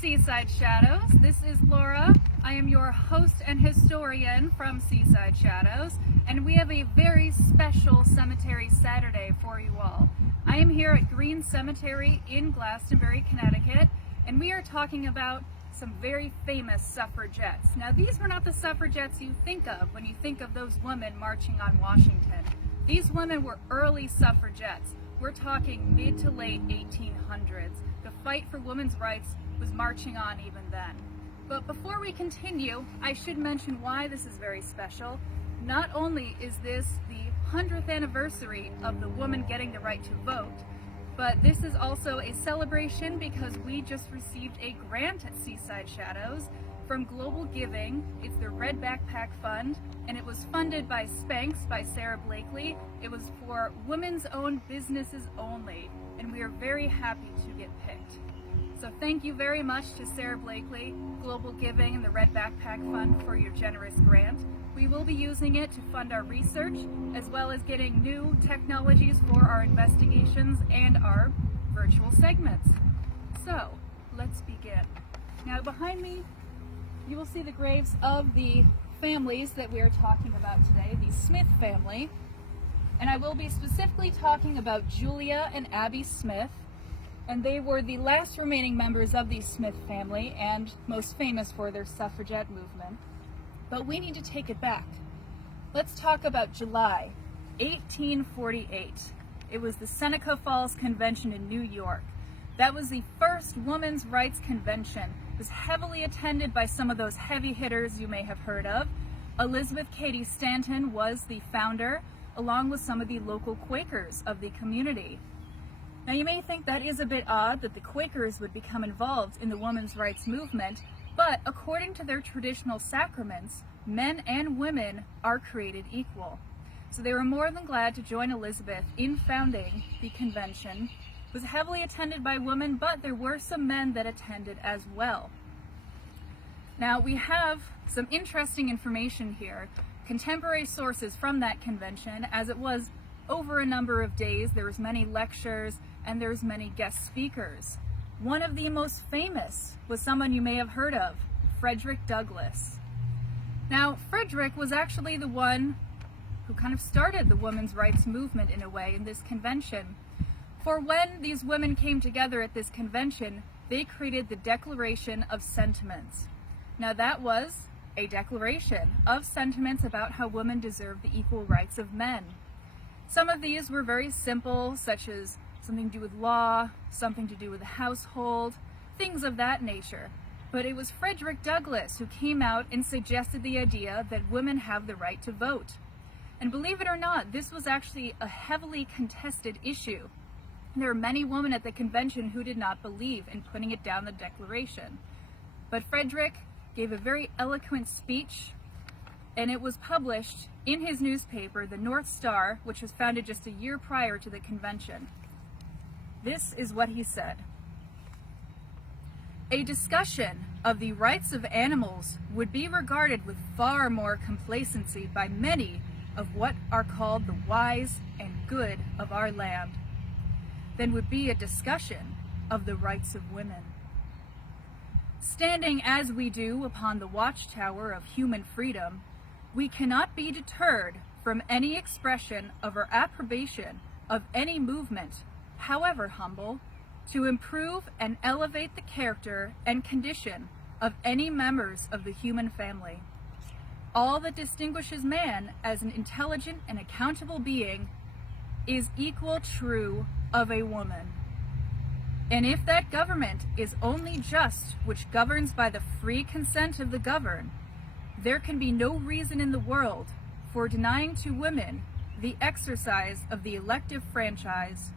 Seaside Shadows. This is Laura. I am your host and historian from Seaside Shadows, and we have a very special Cemetery Saturday for you all. I am here at Green Cemetery in Glastonbury, Connecticut, and we are talking about some very famous suffragettes. Now, these were not the suffragettes you think of when you think of those women marching on Washington. These women were early suffragettes. We're talking mid to late 1800s. The fight for women's rights was marching on even then. But before we continue, I should mention why this is very special. Not only is this the 100th anniversary of the woman getting the right to vote, but this is also a celebration because we just received a grant at Seaside Shadows from Global Giving. It's the Red Backpack Fund, and it was funded by Spanx by Sarah Blakely. It was for women's owned businesses only, and we are very happy to get picked. So thank you very much to Sarah Blakely, Global Giving, and the Red Backpack Fund for your generous grant. We will be using it to fund our research, as well as getting new technologies for our investigations and our virtual segments. So, let's begin. Now, behind me, you will see the graves of the families that we are talking about today, the Smith family. And I will be specifically talking about Julia and Abby Smith, and they were the last remaining members of the Smith family and most famous for their suffragette movement. But we need to take it back. Let's talk about July 1848. It was the Seneca Falls Convention in New York. That was the first women's rights convention. It was heavily attended by some of those heavy hitters you may have heard of. Elizabeth Cady Stanton was the founder, along with some of the local Quakers of the community. Now, you may think that is a bit odd that the Quakers would become involved in the women's rights movement, but according to their traditional sacraments, men and women are created equal. So they were more than glad to join Elizabeth in founding the convention. It was heavily attended by women, but there were some men that attended as well. Now, we have some interesting information here, contemporary sources from that convention, as it was over a number of days. There was many lectures and there was many guest speakers. One of the most famous was someone you may have heard of, Frederick Douglass. Now, Frederick was actually the one who kind of started the women's rights movement in a way in this convention. For when these women came together at this convention, they created the Declaration of Sentiments. Now, that was a declaration of sentiments about how women deserve the equal rights of men. Some of these were very simple, such as something to do with law, something to do with the household, things of that nature. But it was Frederick Douglass who came out and suggested the idea that women have the right to vote. And believe it or not, this was actually a heavily contested issue. There were many women at the convention who did not believe in putting it down the Declaration. But Frederick gave a very eloquent speech, and it was published in his newspaper, the North Star, which was founded just a year prior to the convention. This is what he said. A discussion of the rights of animals would be regarded with far more complacency by many of what are called the wise and good of our land than would be a discussion of the rights of women. Standing as we do upon the watchtower of human freedom, we cannot be deterred from any expression of our approbation of any movement, however humble, to improve and elevate the character and condition of any members of the human family. All that distinguishes man as an intelligent and accountable being is equal true of a woman. And if that government is only just which governs by the free consent of the governed, there can be no reason in the world for denying to women the exercise of the elective franchise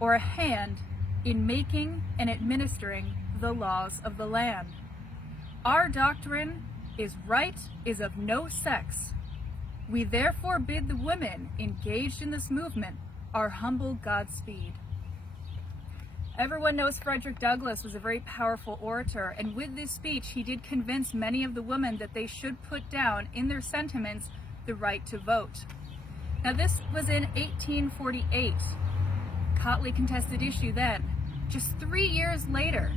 or a hand in making and administering the laws of the land. Our doctrine is right is of no sex. We therefore bid the women engaged in this movement our humble Godspeed. Everyone knows Frederick Douglass was a very powerful orator, and with this speech he did convince many of the women that they should put down in their sentiments the right to vote. Now, this was in 1848, hotly contested issue then. Just 3 years later,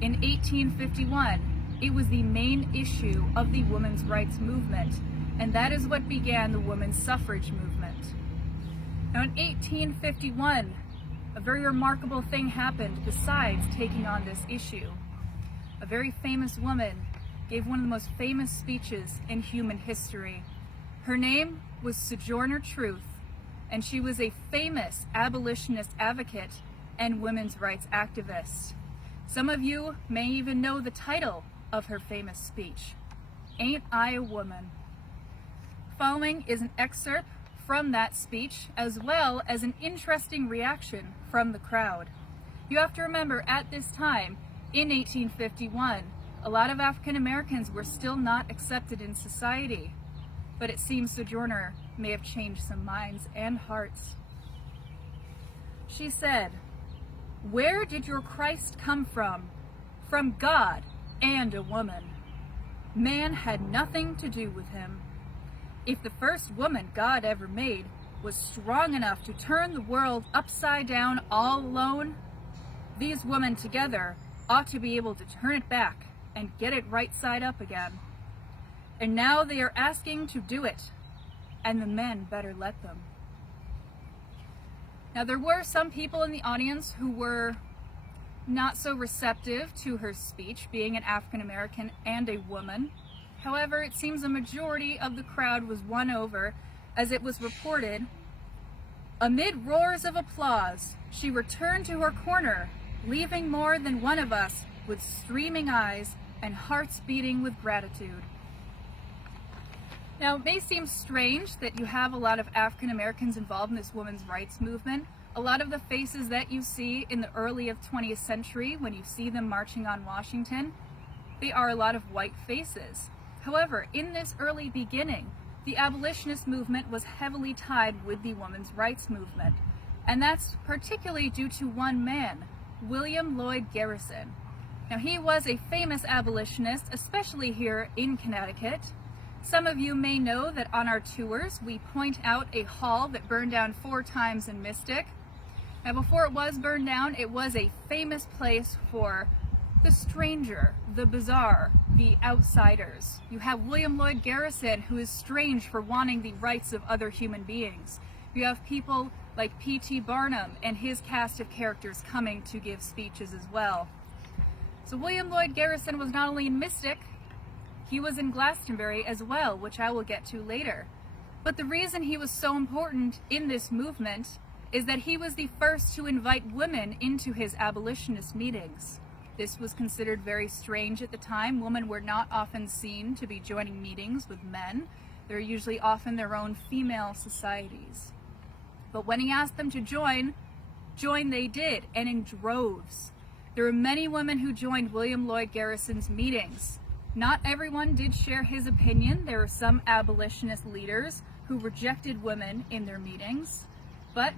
In 1851, it was the main issue of the women's rights movement, and that is what began the women's suffrage movement. Now in 1851, a very remarkable thing happened besides taking on this issue. A very famous woman gave one of the most famous speeches in human history. Her name was Sojourner Truth, and she was a famous abolitionist advocate and women's rights activist. Some of you may even know the title of her famous speech, "Ain't I a Woman?" Following is an excerpt from that speech, as well as an interesting reaction from the crowd. You have to remember, at this time, in 1851, a lot of African Americans were still not accepted in society, but it seems Sojourner may have changed some minds and hearts. She said, "Where did your Christ come from? From God and a woman. Man had nothing to do with him. If the first woman God ever made was strong enough to turn the world upside down all alone, these women together ought to be able to turn it back and get it right side up again. And now they are asking to do it, and the men better let them." Now there were some people in the audience who were not so receptive to her speech, being an African American and a woman. However, it seems a majority of the crowd was won over, as it was reported, "Amid roars of applause, she returned to her corner, leaving more than one of us with streaming eyes and hearts beating with gratitude." Now, it may seem strange that you have a lot of African Americans involved in this women's rights movement. A lot of the faces that you see in the early of 20th century, when you see them marching on Washington, they are a lot of white faces. However, in this early beginning, the abolitionist movement was heavily tied with the women's rights movement. And that's particularly due to one man, William Lloyd Garrison. Now, he was a famous abolitionist, especially here in Connecticut. Some of you may know that on our tours, we point out a hall that burned down 4 times in Mystic. Now, before it was burned down, it was a famous place for the stranger, the bizarre, the outsiders. You have William Lloyd Garrison, who is strange for wanting the rights of other human beings. You have people like P.T. Barnum and his cast of characters coming to give speeches as well. So William Lloyd Garrison was not only in Mystic, he was in Glastonbury as well, which I will get to later. But the reason he was so important in this movement is that he was the first to invite women into his abolitionist meetings. This was considered very strange at the time. Women were not often seen to be joining meetings with men. They're usually often their own female societies. But when he asked them to join they did, and in droves. There were many women who joined William Lloyd Garrison's meetings. Not everyone did share his opinion. There were some abolitionist leaders who rejected women in their meetings, but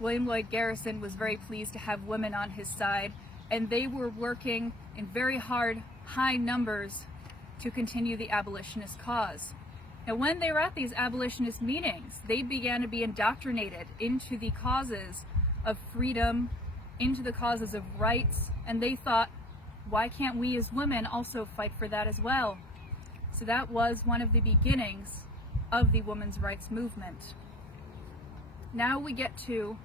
William Lloyd Garrison was very pleased to have women on his side, and they were working in very high numbers to continue the abolitionist cause. Now, when they were at these abolitionist meetings, they began to be indoctrinated into the causes of freedom, into the causes of rights, and they thought, why can't we as women also fight for that as well? So that was one of the beginnings of the women's rights movement. Now we get to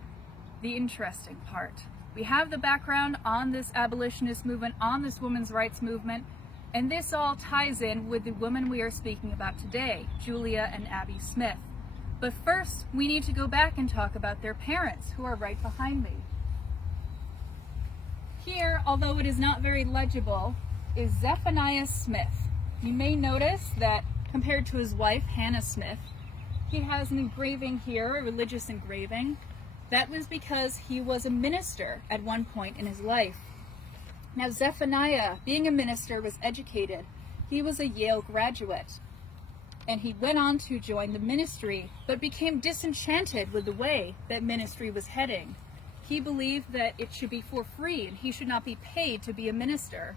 the interesting part. We have the background on this abolitionist movement, on this women's rights movement, and this all ties in with the women we are speaking about today, Julia and Abby Smith. But first, we need to go back and talk about their parents, who are right behind me. Here, although it is not very legible, is Zephaniah Smith. You may notice that compared to his wife, Hannah Smith, he has an engraving here, a religious engraving. That was because he was a minister at one point in his life. Now, Zephaniah, being a minister, was educated. He was a Yale graduate, and he went on to join the ministry, but became disenchanted with the way that ministry was heading. He believed that it should be for free, and he should not be paid to be a minister.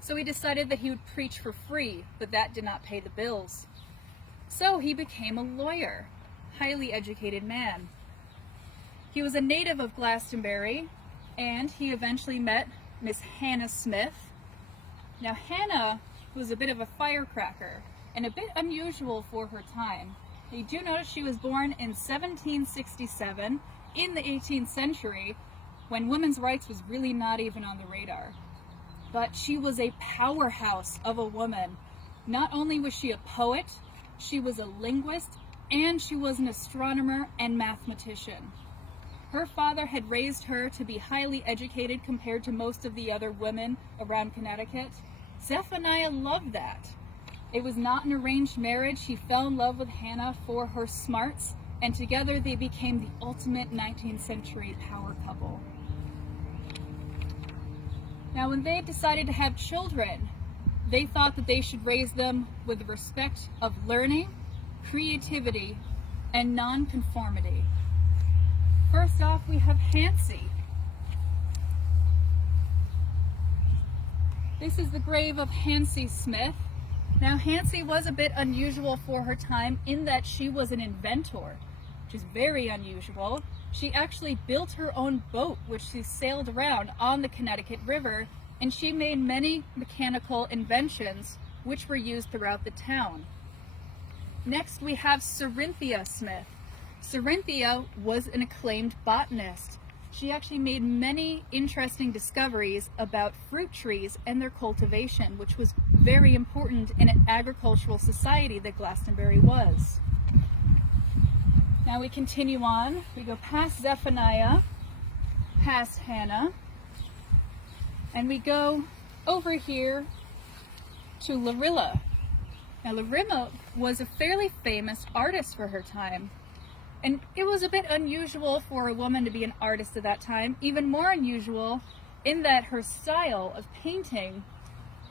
So he decided that he would preach for free, but that did not pay the bills. So he became a lawyer, highly educated man. He was a native of Glastonbury, and he eventually met Miss Hannah Smith. Now Hannah was a bit of a firecracker and a bit unusual for her time. You do notice she was born in 1767 in the 18th century when women's rights was really not even on the radar. But she was a powerhouse of a woman. Not only was she a poet, she was a linguist, and she was an astronomer and mathematician. Her father had raised her to be highly educated compared to most of the other women around Connecticut. Zephaniah loved that. It was not an arranged marriage. He fell in love with Hannah for her smarts, and together they became the ultimate 19th century power couple. Now, when they decided to have children, they thought that they should raise them with the respect of learning, creativity, and nonconformity. First off, we have Hansi. This is the grave of Hansi Smith. Now, Hansi was a bit unusual for her time in that she was an inventor, which is very unusual. She actually built her own boat, which she sailed around on the Connecticut River, and she made many mechanical inventions which were used throughout the town. Next, we have Cerinthia Smith. Cerinthia was an acclaimed botanist. She actually made many interesting discoveries about fruit trees and their cultivation, which was very important in an agricultural society that Glastonbury was. Now we continue on. We go past Zephaniah, past Hannah, and we go over here to Larilla. Now Larilla was a fairly famous artist for her time. And it was a bit unusual for a woman to be an artist at that time, even more unusual in that her style of painting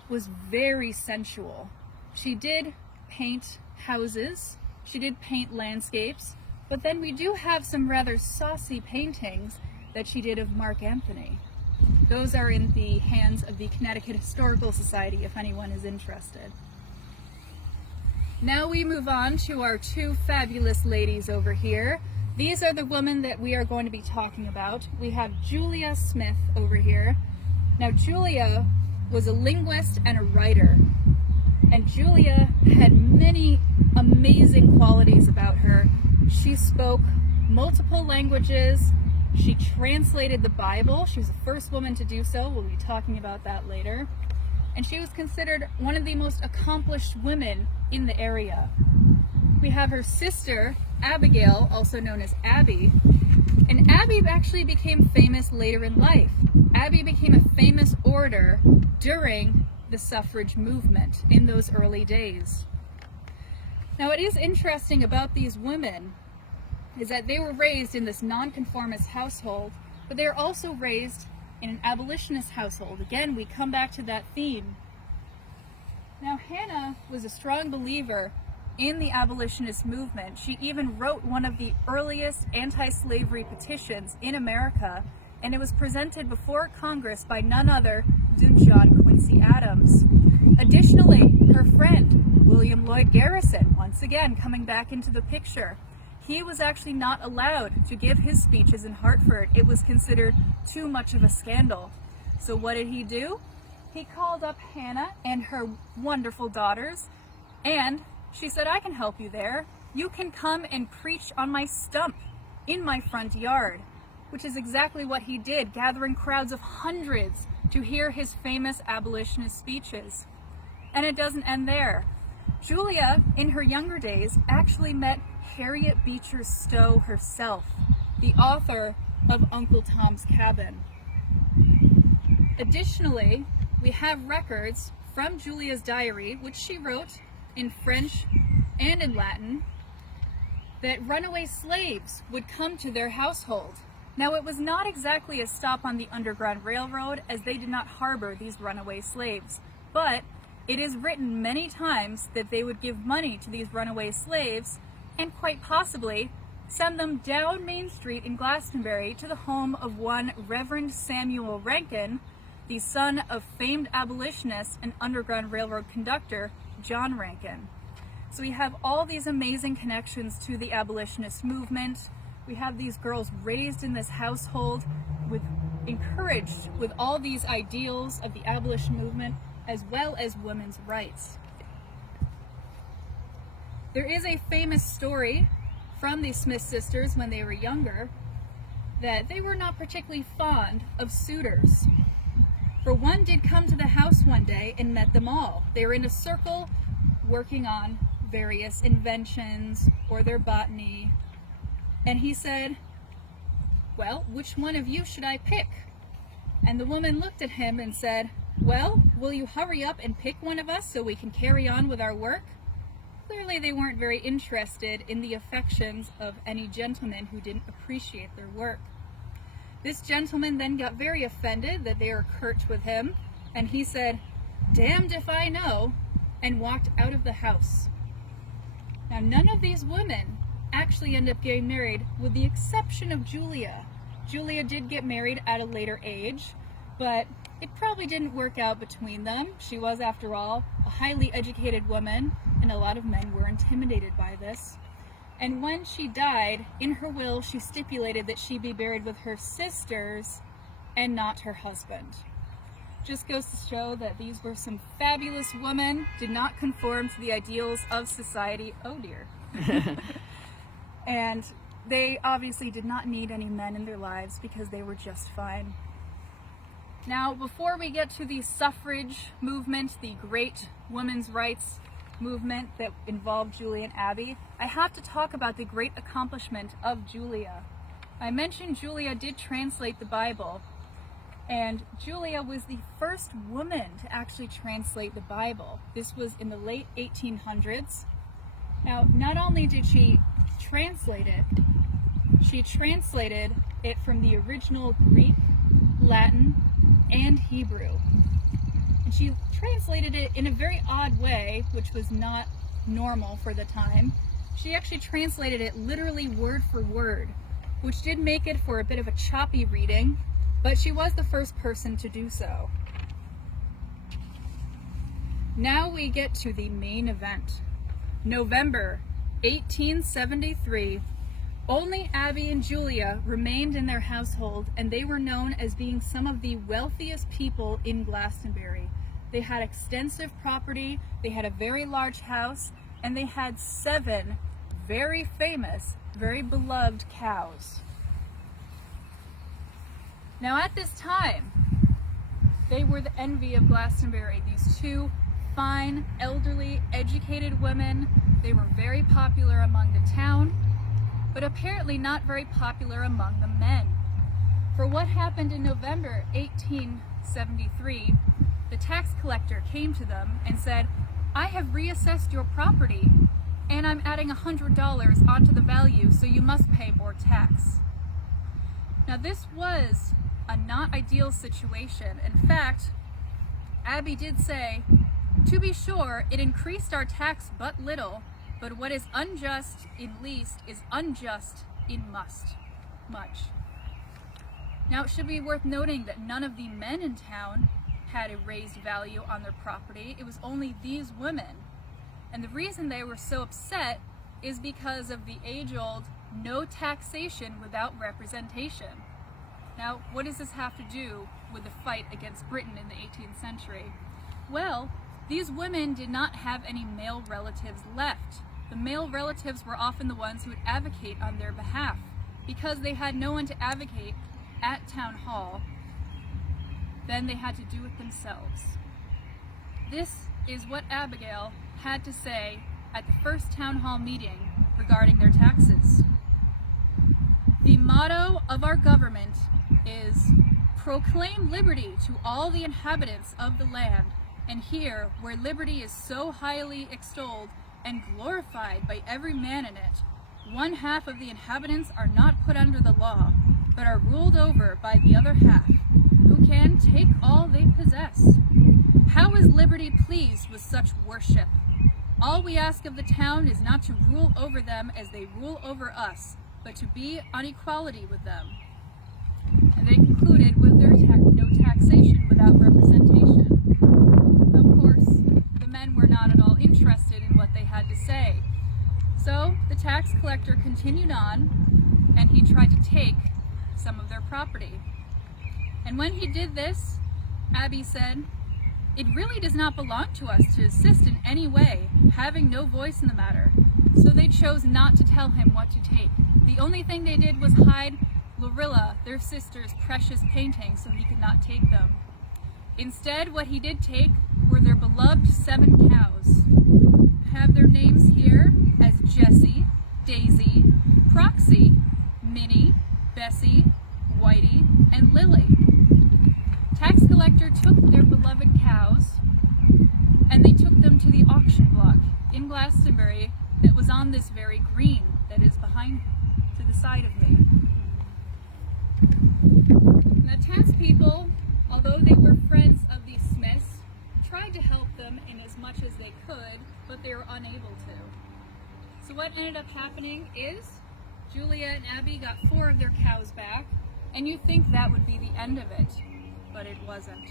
was very sensual. She did paint houses, she did paint landscapes, but then we do have some rather saucy paintings that she did of Mark Antony. Those are in the hands of the Connecticut Historical Society if anyone is interested. Now we move on to our two fabulous ladies over here. These are the women that we are going to be talking about. We have Julia Smith over here. Now Julia was a linguist and a writer. And Julia had many amazing qualities about her. She spoke multiple languages. She translated the Bible. She was the first woman to do so. We'll be talking about that later. And she was considered one of the most accomplished women in the area. We have her sister, Abigail, also known as Abby. And Abby actually became famous later in life. Abby became a famous orator during the suffrage movement in those early days. Now, it is interesting about these women is that they were raised in this nonconformist household, but they are also raised in an abolitionist household. Again, we come back to that theme. Now, Hannah was a strong believer in the abolitionist movement. She even wrote one of the earliest anti-slavery petitions in America, and it was presented before Congress by none other than John Quincy Adams. Additionally, her friend, William Lloyd Garrison, once again coming back into the picture, he was actually not allowed to give his speeches in Hartford. It was considered too much of a scandal. So what did he do? He called up Hannah and her wonderful daughters, and she said, "I can help you there. You can come and preach on my stump in my front yard," which is exactly what he did, gathering crowds of hundreds to hear his famous abolitionist speeches. And it doesn't end there. Julia, in her younger days, actually met Harriet Beecher Stowe herself, the author of Uncle Tom's Cabin. Additionally, we have records from Julia's diary, which she wrote in French and in Latin, that runaway slaves would come to their household. Now, it was not exactly a stop on the Underground Railroad, as they did not harbor these runaway slaves, but it is written many times that they would give money to these runaway slaves and quite possibly send them down Main Street in Glastonbury to the home of one Reverend Samuel Rankin, the son of famed abolitionist and Underground Railroad conductor John Rankin. So we have all these amazing connections to the abolitionist movement. We have these girls raised in this household with encouraged with all these ideals of the abolition movement as well as women's rights. There is a famous story from the Smith sisters when they were younger that they were not particularly fond of suitors. For one did come to the house one day and met them all. They were in a circle working on various inventions or their botany. And he said, "Well, which one of you should I pick?" And the woman looked at him and said, "Well, will you hurry up and pick one of us so we can carry on with our work?" Clearly they weren't very interested in the affections of any gentleman who didn't appreciate their work. This gentleman then got very offended that they were curt with him, and he said, "Damned if I know," and walked out of the house. Now, none of these women actually end up getting married, with the exception of Julia. Julia did get married at a later age, but it probably didn't work out between them. She was, after all, a highly educated woman, and a lot of men were intimidated by this. And when she died, in her will, she stipulated that she be buried with her sisters and not her husband. Just goes to show that these were some fabulous women, did not conform to the ideals of society. Oh dear. And they obviously did not need any men in their lives because they were just fine. Now, before we get to the suffrage movement, the great women's rights movement that involved Julia and Abby, I have to talk about the great accomplishment of Julia. I mentioned Julia did translate the Bible, and Julia was the first woman to actually translate the Bible. This was in the late 1800s. Now, not only did she translate it, she translated it from the original Greek, Latin, and Hebrew. And she translated it in a very odd way, which was not normal for the time. She actually translated it literally word for word, which did make it for a bit of a choppy reading, but she was the first person to do so. Now we get to the main event. November 1873. Only Abby and Julia remained in their household, and they were known as being some of the wealthiest people in Glastonbury. They had extensive property, they had a very large house, and they had 7 very famous, very beloved cows. Now at this time, they were the envy of Glastonbury, these 2 fine, elderly, educated women. They were very popular among the town, but apparently not very popular among the men. For what happened in November 1873, the tax collector came to them and said, "I have reassessed your property, and I'm adding $100 onto the value, so you must pay more tax." Now this was a not ideal situation. In fact, Abby did say, "To be sure, it increased our tax but little, but what is unjust in least is unjust in much." Now it should be worth noting that none of the men in town had a raised value on their property. It was only these women. And the reason they were so upset is because of the age-old no taxation without representation. Now, what does this have to do with the fight against Britain in the 18th century? Well, these women did not have any male relatives left. The male relatives were often the ones who would advocate on their behalf. Because they had no one to advocate at town hall, then they had to do it themselves. This is what Abigail had to say at the first town hall meeting regarding their taxes. "The motto of our government is, 'Proclaim liberty to all the inhabitants of the land,' and here, where liberty is so highly extolled and glorified by every man in it, 1/2 of the inhabitants are not put under the law, but are ruled over by the other half, who can take all they possess. How is liberty pleased with such worship? All we ask of the town is not to rule over them as they rule over us, but to be on equality with them." And they concluded with their no taxation without representation. Of course, the men were not at all interested in what they had to say. So the tax collector continued on, and he tried to take some of their property. And when he did this, Abby said, "It really does not belong to us to assist in any way, having no voice in the matter." So they chose not to tell him what to take. The only thing they did was hide Lorilla, their sister's precious paintings, so he could not take them. Instead, what he did take were their beloved 7 cows. I have their names here as Jessie, Daisy, Proxy, Minnie, Bessie, Whitey, and Lily. Tax collector took their beloved cows and they took them to the auction block in Glastonbury that was on this very green that is behind to the side of me. The tax people, although they were friends of the Smiths, tried to help them in as much as they could, but they were unable to. So what ended up happening is Julia and Abby got 4 of their cows back, and you'd think that would be the end of it, but it wasn't.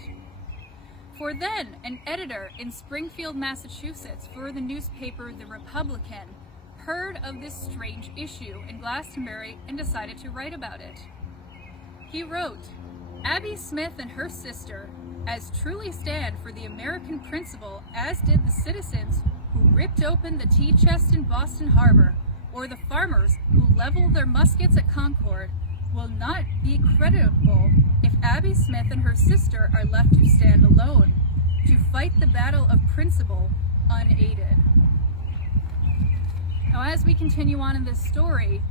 For then, an editor in Springfield, Massachusetts, for the newspaper The Republican, heard of this strange issue in Glastonbury and decided to write about it. He wrote, "Abby Smith and her sister as truly stand for the American principle as did the citizens who ripped open the tea chest in Boston Harbor, or the farmers who leveled their muskets at Concord, will not be creditable if Abby Smith and her sister are left to stand alone, to fight the battle of principle unaided." Now, as we continue on in this story,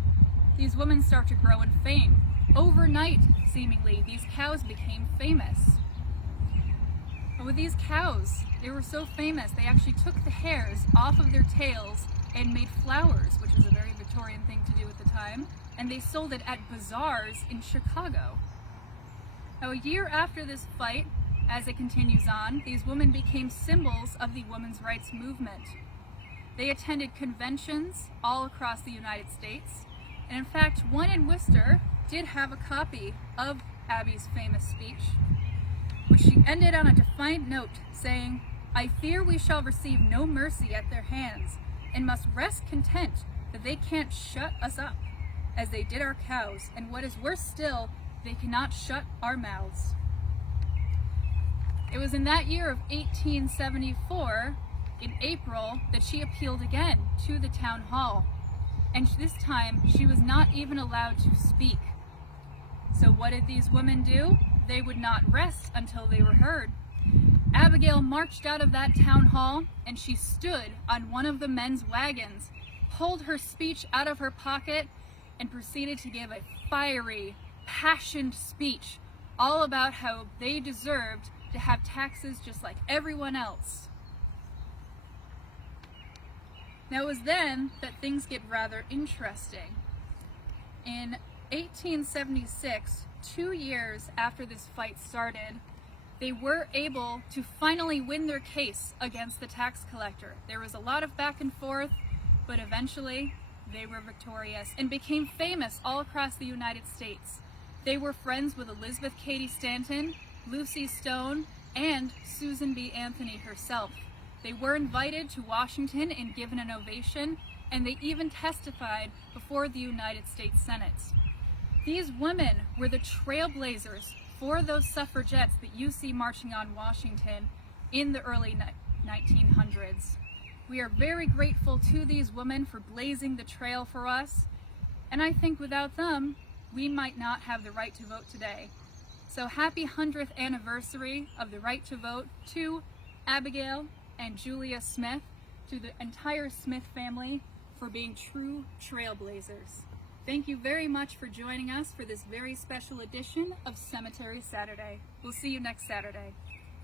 these women start to grow in fame. Overnight, seemingly, these cows became famous. And with these cows, they were so famous, they actually took the hairs off of their tails and made flowers, which was a very Victorian thing to do at the time, and they sold it at bazaars in Chicago. Now, a year after this fight, as it continues on, these women became symbols of the women's rights movement. They attended conventions all across the United States, and in fact, one in Worcester did have a copy of Abby's famous speech, which she ended on a defiant note saying, "I fear we shall receive no mercy at their hands, and must rest content that they can't shut us up, as they did our cows, and what is worse still, they cannot shut our mouths." It was in that year of 1874, in April, that she appealed again to the town hall, and this time she was not even allowed to speak. So what did these women do? They would not rest until they were heard. Abigail marched out of that town hall, and she stood on one of the men's wagons, pulled her speech out of her pocket, and proceeded to give a fiery, passioned speech all about how they deserved to have taxes just like everyone else. Now, it was then that things get rather interesting. In 1876, 2 years after this fight started, they were able to finally win their case against the tax collector. There was a lot of back and forth, but eventually they were victorious and became famous all across the United States. They were friends with Elizabeth Cady Stanton, Lucy Stone, and Susan B. Anthony herself. They were invited to Washington and given an ovation, and they even testified before the United States Senate. These women were the trailblazers for those suffragettes that you see marching on Washington in the early 1900s. We are very grateful to these women for blazing the trail for us, and I think without them, we might not have the right to vote today. So happy 100th anniversary of the right to vote to Abigail and Julia Smith, to the entire Smith family, for being true trailblazers. Thank you very much for joining us for this very special edition of Cemetery Saturday. We'll see you next Saturday.